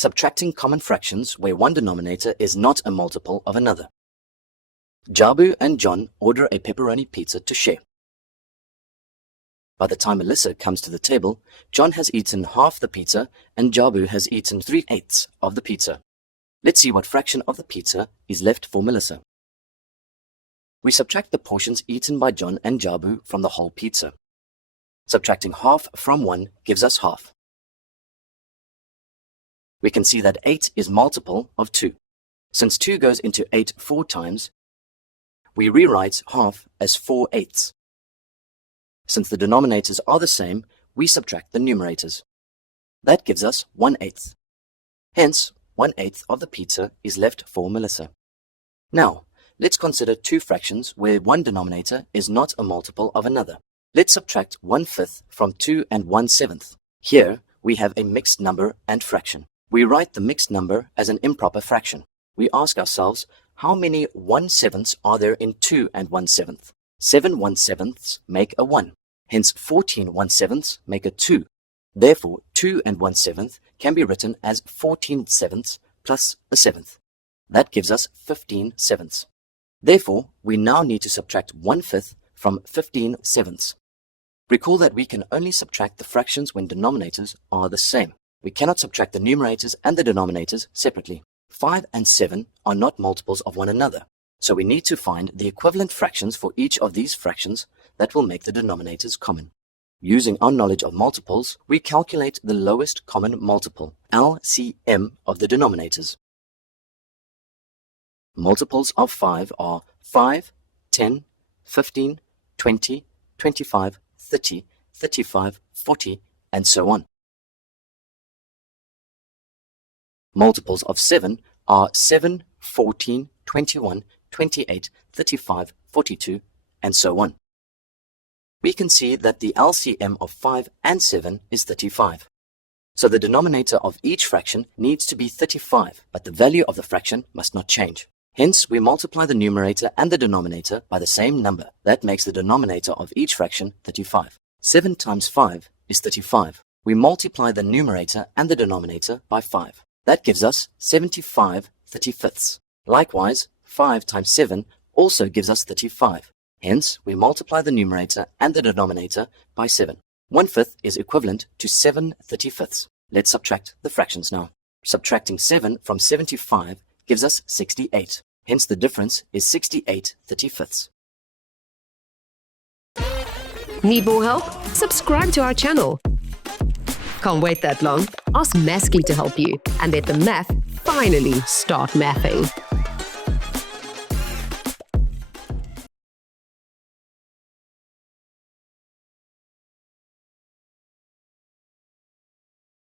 Subtracting common fractions where one denominator is not a multiple of another. Jabu and John order a pepperoni pizza to share. By the time Melissa comes to the table, John has eaten half the pizza and Jabu has eaten 3/8 of the pizza. Let's see what fraction of the pizza is left for Melissa. We subtract the portions eaten by John and Jabu from the whole pizza. Subtracting half from 1 gives us half. We can see that 8 is multiple of 2. Since 2 goes into 8 4 times, we rewrite half as 4/8. Since the denominators are the same, we subtract the numerators. That gives us 1/8. Hence, 1/8 of the pizza is left for Melissa. Now, let's consider two fractions where one denominator is not a multiple of another. Let's subtract 1/5 from 2 and 1/7. Here, we have a mixed number and fraction. We write the mixed number as an improper fraction. We ask ourselves, how many 1/7 are there in 2 and 1/7? 7 1/7 make a 1. Hence, 14 1/7 make a 2. Therefore, 2 and 1/7 can be written as 14/7 plus a 7th. That gives us 15/7. Therefore, we now need to subtract 1/5 from 15/7. Recall that we can only subtract the fractions when denominators are the same. We cannot subtract the numerators and the denominators separately. 5 and 7 are not multiples of one another, so we need to find the equivalent fractions for each of these fractions that will make the denominators common. Using our knowledge of multiples, we calculate the lowest common multiple, LCM, of the denominators. Multiples of 5 are 5, 10, 15, 20, 25, 30, 35, 40, and so on. Multiples of 7 are 7, 14, 21, 28, 35, 42, and so on. We can see that the LCM of 5 and 7 is 35. So the denominator of each fraction needs to be 35, but the value of the fraction must not change. Hence, we multiply the numerator and the denominator by the same number. That makes the denominator of each fraction 35. 7 times 5 is 35. We multiply the numerator and the denominator by 5. That gives us 75 35ths. Likewise, 5 times 7 also gives us 35. Hence, we multiply the numerator and the denominator by 7. 1/5 is equivalent to 7 35ths. Let's subtract the fractions now. Subtracting 7 from 75 gives us 68. Hence, the difference is 68 35ths. Need more help? Subscribe to our channel. Can't wait that long? Ask Masky to help you and let the math finally start mathing.